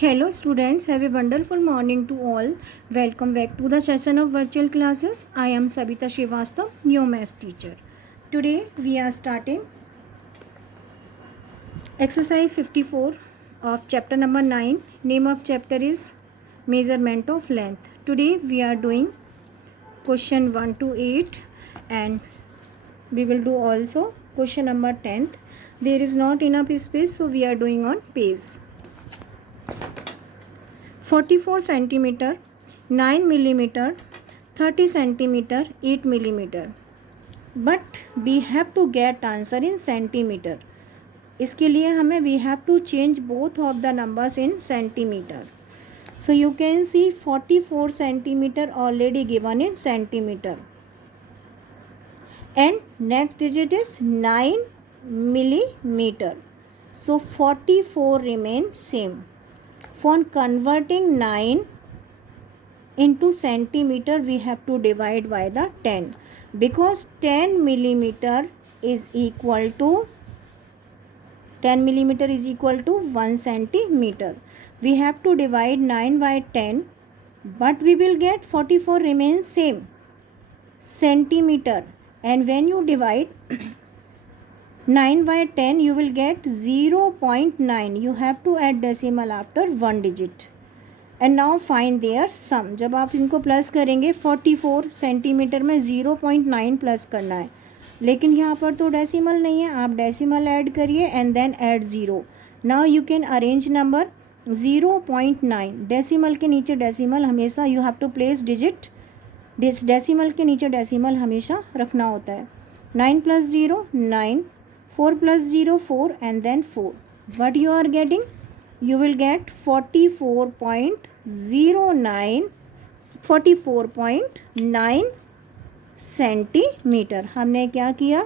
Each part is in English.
Hello students, have a wonderful morning to all. Welcome back to the session of virtual classes. I am Sabita Srivastav, your math teacher. Today we are starting exercise 54 of chapter number 9. Name of chapter is measurement of length. Today we are doing question 1 to 8 and we will do also question number 10th. There is not enough space, so we are doing on page 44 centimeter, 9 millimeter, 30 centimeter, 8 millimeter. But we have to get answer in centimeter. इसके लिए हमें we have to change both of the numbers in centimeter. So you can see 44 centimeter already given in centimeter. And next digit is 9 millimeter. So 44 remains same. For converting 9 into centimeter, we have to divide by the 10 because 10 millimeter is equal to 1 centimeter. We have to divide 9 by 10, but we will get 44 remains same centimeter. And when you divide 9 by 10, you will get 0.9. You have to add decimal after one digit. And now find their sum. जब आप इनको plus करेंगे 44 centimetre में 0.9 plus करना है, लेकिन यहाँ पर तो डेसिमल नहीं है. आप डेसिमल ऐड करिए and then add 0. Now you can arrange number 0.9. Decimal के नीचे डेसिमल हमेशा you have to place digit. Decimal के नीचे डेसिमल हमेशा रखना होता है. 9 plus 0 9, 4 plus 0 4 and then 4. What you are getting? You will get 44.9 centimetre. हमने क्या किया?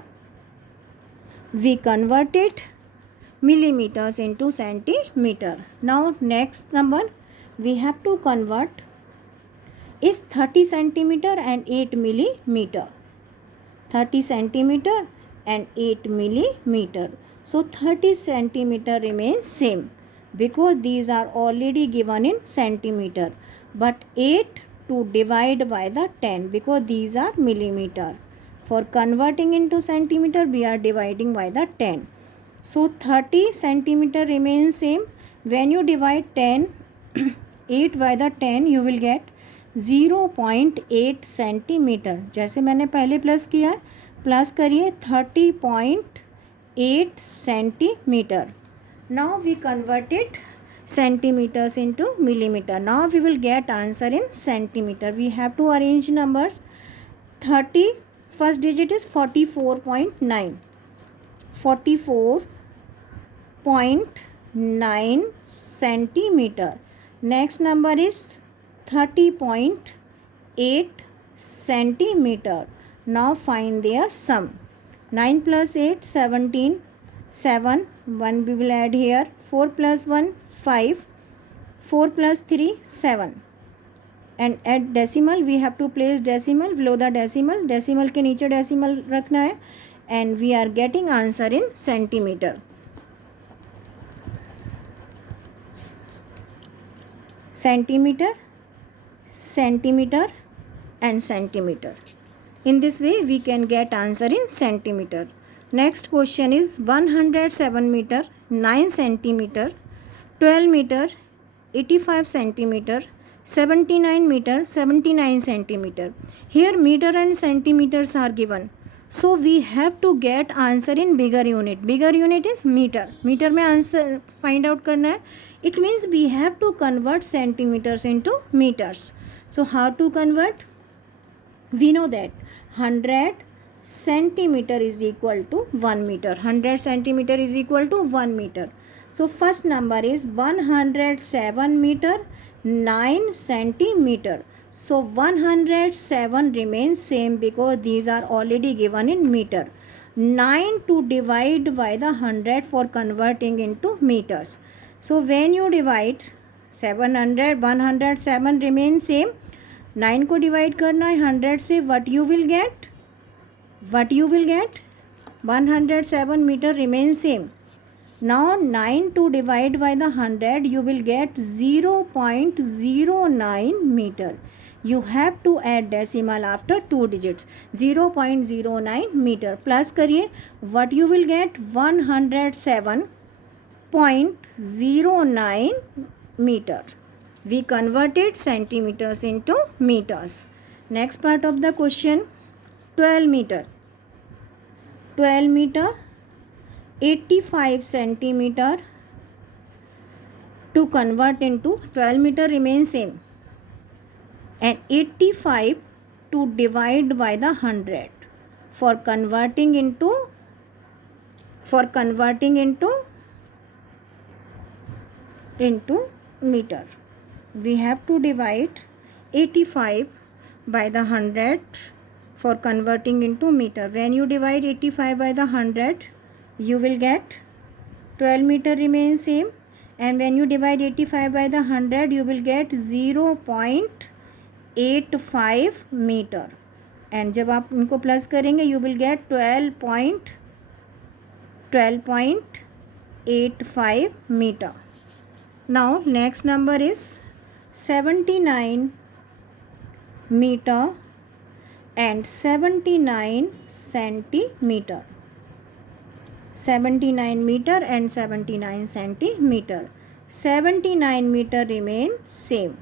We converted millimeters into centimeter. Now next number we have to convert is 30 centimeter and 8 millimeter. 30 centimeter and 8 millimeter. So 30 centimeter remains same, because these are already given in centimeter, but 8 to divide by the 10 because these are millimeter. For converting into centimeter, we are dividing by the 10. So 30 centimeter remains same. When you divide 10 8 by the 10, you will get 0.8 centimeter. जैसे मैंने पहले plus किया है, plus करिए 30.8 centimeter. Now we converted centimeters into millimeter. Now we will get answer in centimeter. We have to arrange numbers. 30, first digit is 44.9. 44.9 centimeter. Next number is 30.8 centimeter. Now find their sum. 9 plus 8 17. 7, 1 we will add here. 4 plus 1 5, 4 plus 3 7, and at decimal we have to place decimal below the decimal. decimal के नीचे decimal रखना है, and we are getting answer in centimeter. Centimeter, centimeter and centimeter. In this way we can get answer in centimeter. Next question is 107 meter, 9 centimeter, 12 meter, 85 centimeter, 79 meter, 79 centimeter. Here meter and centimeters are given. So we have to get answer in bigger unit. Bigger unit is meter. Meter में answer find out करना है. It means we have to convert centimeters into meters. So how to convert? We know that 100 centimeter is equal to 1 meter. 100 centimeter is equal to 1 meter. So first number is 107 meter, 9 centimeter. So 107 remains same because these are already given in meter. 9 to divide by the 100 for converting into meters. So when you divide 700, 107 remains same. 9 को divide करना है 100 से. What you will get? 107 meter remains same. Now 9 to divide by the 100, you will get 0.09 meter. You have to add decimal after 2 digits. 0.09 meter. Plus करिए, what you will get? 107.09 meter. We converted centimeters into meters. Next part of the question, 12 meter. 12 meter, 85 centimeter. To convert into 12 meter remains same, and 85 to divide by the 100 for converting into meter. We have to divide 85 by the 100 for converting into meter. When you divide 85 by the 100, you will get 12 meter remains same, and when you divide 85 by the 100, you will get 0.85 meter. And जब आप इनको plus करेंगे, you will get 12.85 meter. Now next number is 79 meter and 79 centimeter. 79 meter and 79 centimeter. 79 meter remain same.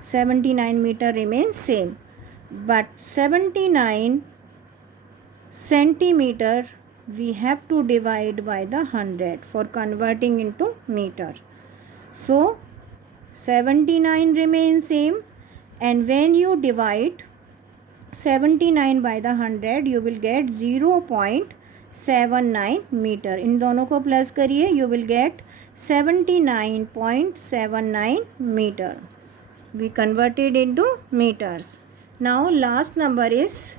79 meter remains same, but 79 centimeter we have to divide by the 100 for converting into meter. So 79 remains same, and when you divide 79 by the 100, you will get 0.79 meter. इन दोनों को plus करिए, you will get 79.79 meter. We converted into meters. Now last number is,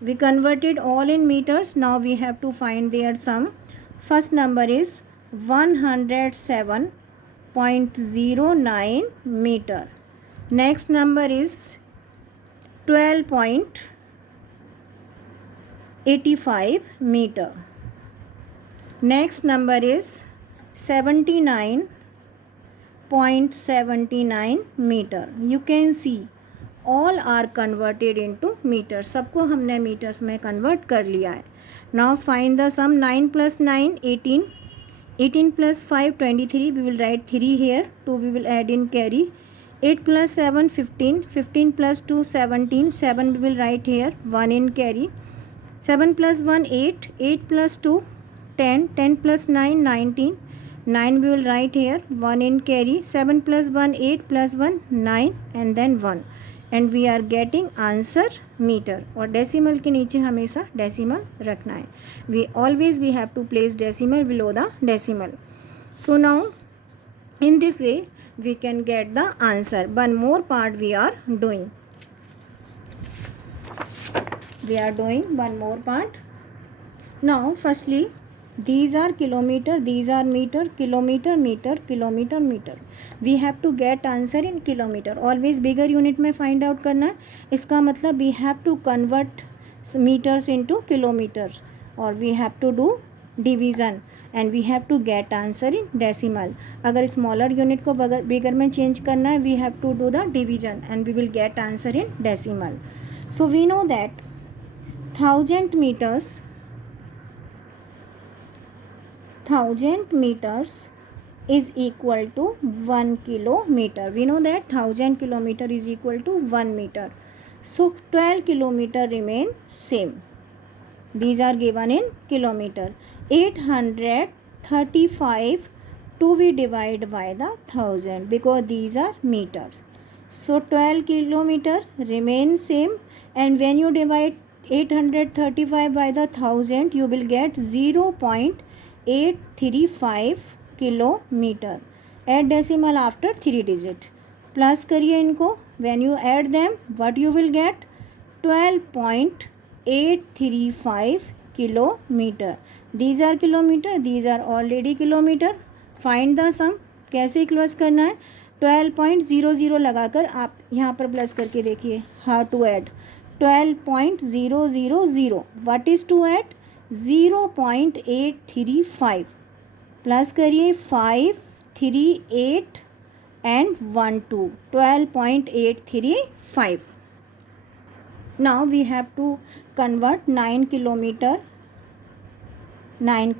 we converted all in meters. Now we have to find their sum. First number is 107.09 meter. Next number is 12.85 meter. Next number is 79.79 meter. You can see all are converted into meters. सबको हमने meters में convert कर लिया है. Now find the sum. 9 plus 9 18. 18 plus 5 23. We will write 3 here. 2 we will add in carry. 8 plus 7 15. 15 plus 2 17. 7 we will write here. 1 in carry. 7 plus 1 8. 8 plus 2 10. 10 plus 9 19. 9 we will write here. 1 in carry. 7 plus 1 8 plus 1 9 and then 1. And we are getting answer meter. और decimal के नीचे हमेशा decimal रखना है. We have to place decimal below the decimal. So now in this way we can get the answer. One more part we are doing. We are doing one more part. Now firstly, these are kilometer, these are meter, kilometer, meter, kilometer, meter. We have to get answer in kilometer. Always bigger unit में find out करना है. इसका मतलब we have to convert meters into kilometers, or we have to do division and we have to get answer in decimal. अगर smaller unit को bigger में change करना है, we have to do the division and we will get answer in decimal. So we know that 1000 meters is equal to 1 kilometer. We know that 1000 kilometer is equal to 1 meter. So 12 kilometer remain same. These are given in kilometer. 835 to be divided by the 1000 because these are meters. So 12 kilometer remain same, and when you divide 835 by the 1000, you will get 0.835 kilometer. Add decimal after 3 digit. Plus करिए इनको. When you add them, what you will get? 12.835 kilometer. These are kilometer, these are already kilometer. Find the sum. कैसे close करना है? 12.00 लगाकर आप यहाँ पर plus करके देखिए. How to add? 12.000. What is to add? 0.835 plus करिए 5 3 8 and 1 2 12.835. Now we have to convert 9 kilometer 9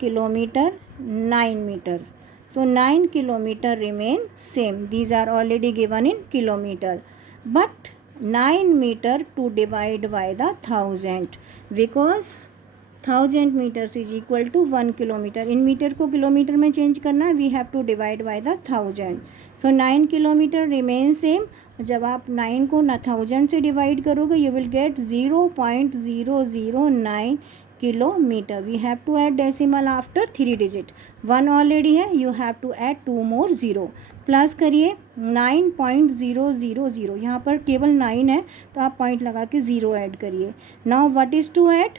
meters. So 9 kilometer remain same. These are already given in kilometer. But 9 meter to divide by the 1000 because 1000 meters is equal to 1 kilometer. In meter को kilometer में change करना है. We have to divide by the 1000. So 9 kilometer remain same. जब आप 9 को 1000 से divide करोगे you will get 0.009 kilometer. We have to add decimal after 3 digit. 1 already है. You have to add 2 more 0. Plus करिए 9.000. यहाँ पर केवल 9 है तो आप पॉइंट लगा के 0 ऐड करिए. Now what is to add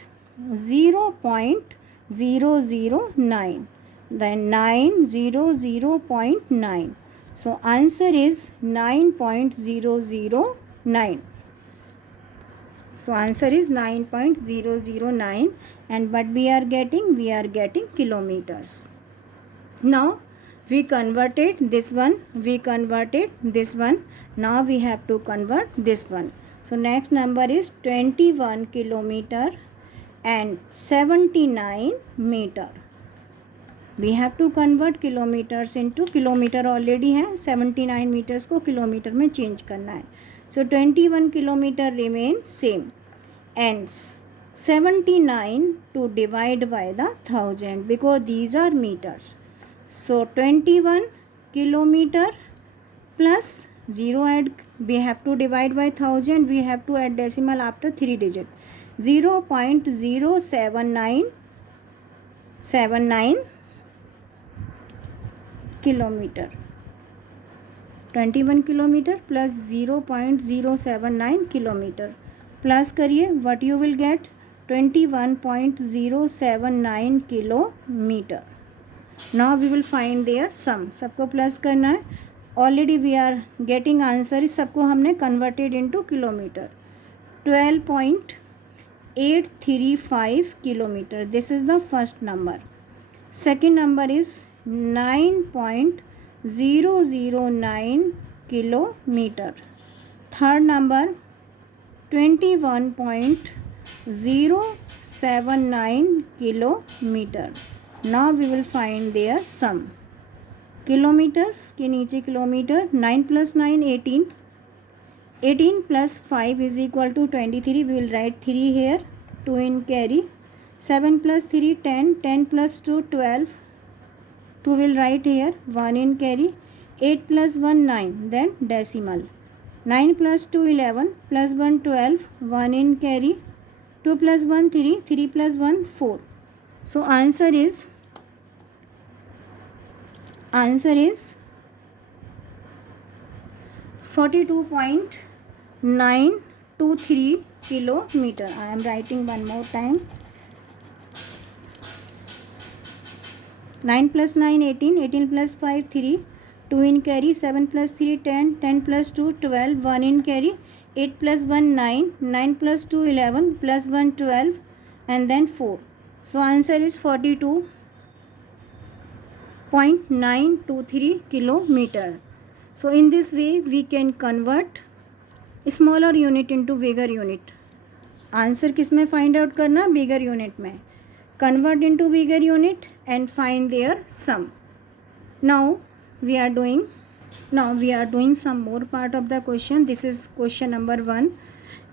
0.009. then 900.9. So answer is 9.009. So answer is 9.009 and what we are getting kilometers. Now we converted this one, now we have to convert this one. So next number is 21 kilometer and 79 meter. We have to convert kilometers into kilometer already है 79 meters को kilometer में change करना है. So 21 kilometer remain same and 79 to divide by the 1000 because these are meters. So 21 kilometer plus 0 add, we have to divide by 1000, we have to add decimal after 3 digit. 0.079 kilometer. 21 kilometer plus 0.079 kilometer. Plus करिए what you will get 21.079 kilometer. Now we will find their sum. सबको plus करना है. Already we are getting answer is सबको हमने converted into kilometer. 12.835 kilometer. This is the first number. Second number is 9.009 kilometer. Third number 21.079 kilometer. Now we will find their sum. Kilometers के नीचे kilometer 9 plus 9 18. 18 plus 5 is equal to 23. We will write 3 here. 2 in carry. 7 plus 3 10. 10 plus 2 12. 2 will write here. 1 in carry. 8 plus 1 9. Then decimal. 9 plus 2 11. Plus 1 12. 1 in carry. 2 plus 1 3. 3 plus 1 4. So answer is 42.923 kilometer. I am writing one more time. 9 plus 9 18. 18 plus 5 3. 2 in carry. 7 plus 3 10. 10 plus 2 12. 1 in carry. 8 plus 1 9. 9 plus 2 11. Plus 1 12. And then 4. So answer is 42.923 kilometer. So in this way we can convert smaller unit into bigger unit. Answer किस में find out करना? Bigger unit में. Convert into bigger unit and find their sum. Now we are doing some more part of the question. This is question number 1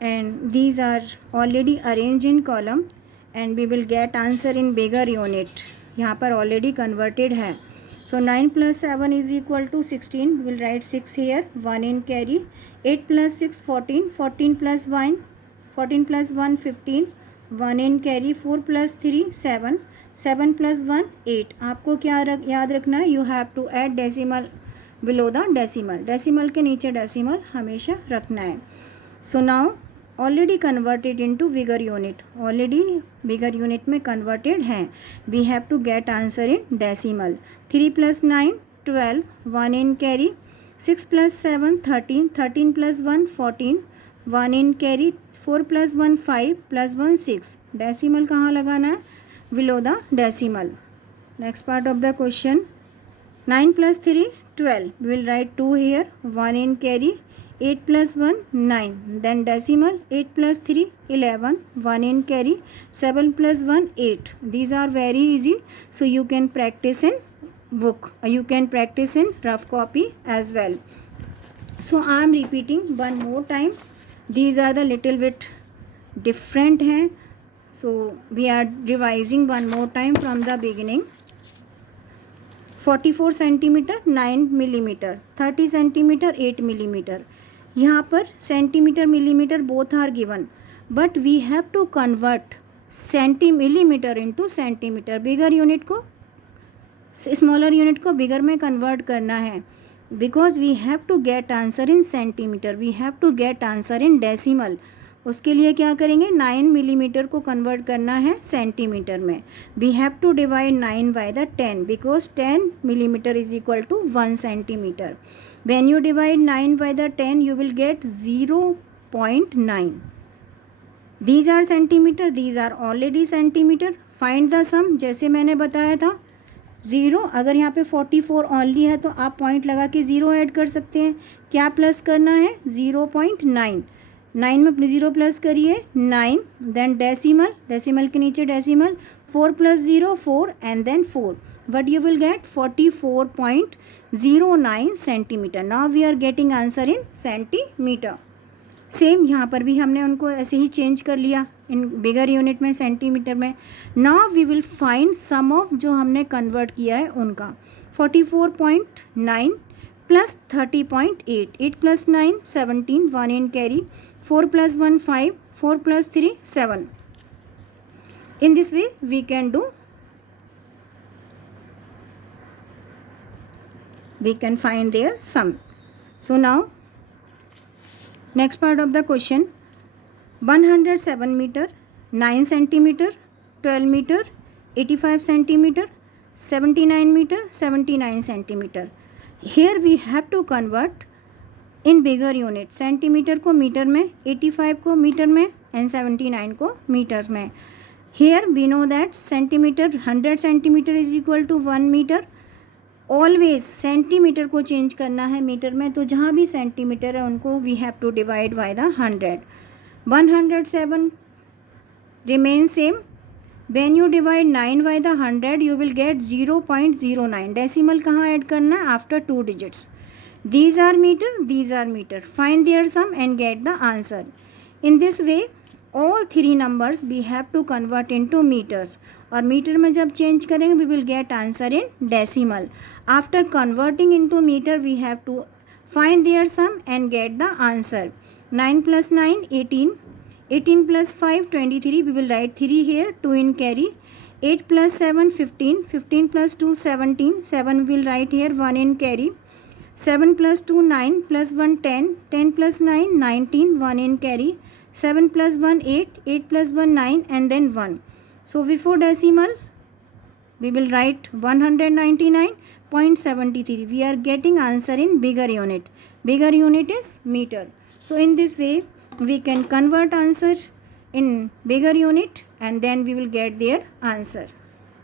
and these are already arranged in column and we will get answer in bigger unit. यहाँ पर already converted है. So 9 plus 7 is equal to 16. We will write 6 here. 1 in carry. 8 plus 6 14. 14 plus 1 14 plus 1 15. 1 in carry. 4 plus 3 7. 7 plus 1 8. आपको क्या याद रखना है? You have to add decimal below the decimal. Decimal के नीचे decimal हमेशा रखना है. So now already converted into bigger unit. Already bigger unit में converted हैं. We have to get answer in decimal. 3 plus 9 12. 1 in carry. 6 plus 7 13. 13 plus 1 14. 1 in carry. 4 plus 1 5 plus 1 6. Decimal कहाँ लगाना है? below the decimal. Next part of the question. 9 plus 3, 12. We will write 2 here, 1 in carry. 8 plus 1, 9. Then decimal. 8 plus 3, 11. 1 in carry. 7 plus 1, 8. These are very easy. So you can practice in book. You can practice in rough copy as well. So I am repeating one more time. These are the little bit different हैं. So we are revising one more time from the beginning. 44 centimetre 9 millimetre, 30 centimetre 8 millimetre. यहाँ पर centimetre millimetre both are given, but we have to convert millimetre into centimetre. Bigger unit को smaller unit को bigger में convert करना है, because we have to get answer in centimetre, we have to get answer in decimal. उसके लिए क्या करेंगे, 9 millimetre को कन्वर्ट करना है सेंटीमीटर में. We have to divide 9 by the 10 because 10 millimetre is equal to 1 centimetre. When you divide 9 by the 10 you will get 0.9. These are centimetre, these are already centimetre. Find the sum. जैसे मैंने बताया था 0, अगर यहाँ पे 44 only है तो आप पॉइंट लगा के 0 ऐड कर सकते हैं. क्या प्लस करना है, 0.9. 9 में 0 प्लस करिए 9. देन डेसिमल, डेसिमल के नीचे decimal. 4 plus 0 4 and then 4. What you will get 44.09 centimetre. Now we are getting answer in centimetre. Same यहाँ पर भी हमने उनको ऐसे ही चेंज कर लिया इन बिगर यूनिट में सेंटीमीटर में. Now we will find sum of जो हमने कन्वर्ट किया है उनका. 44.9 plus 30.8. 8 plus 9 17. 1 in carry. 4 plus 1 5. 4 plus 3 7. In this way we can find their sum. So now next part of the question. 107 meter 9 centimeter 12 meter 85 centimeter 79 meter 79 centimeter. Here we have to convert in bigger unit. Centimetre को metre में, 85 को metre में and 79 को metre में. Here we know that centimetre 100 centimetre is equal to 1 metre. Always centimetre को change करना है metre में, तो जहाँ भी सेंटीमीटर है उनको we have to divide by the 100. 107 remain same. When you divide 9 by the 100 you will get 0.09. Decimal कहाँ ऐड करना है, after 2 digits. These are meter, these are meter. Find their sum and get the answer. In this way, all 3 numbers we have to convert into meters. और metre में जब change करेंगे we will get answer in decimal. After converting into meter, we have to find their sum and get the answer. 9 plus 9 18. 18 plus 5 23. We will write 3 here. 2 in carry. 8 plus 7 15. 15 plus 2 17. 7 we will write here. 1 in carry. 7 plus 2 9 plus 1 10. 10 plus 9 19. 1 in carry. 7 plus 1 8. 8 plus 1 9 and then 1. So before decimal we will write 199.73. We are getting answer in bigger unit. Bigger unit is meter. So in this way we can convert answer in bigger unit and then we will get their answer.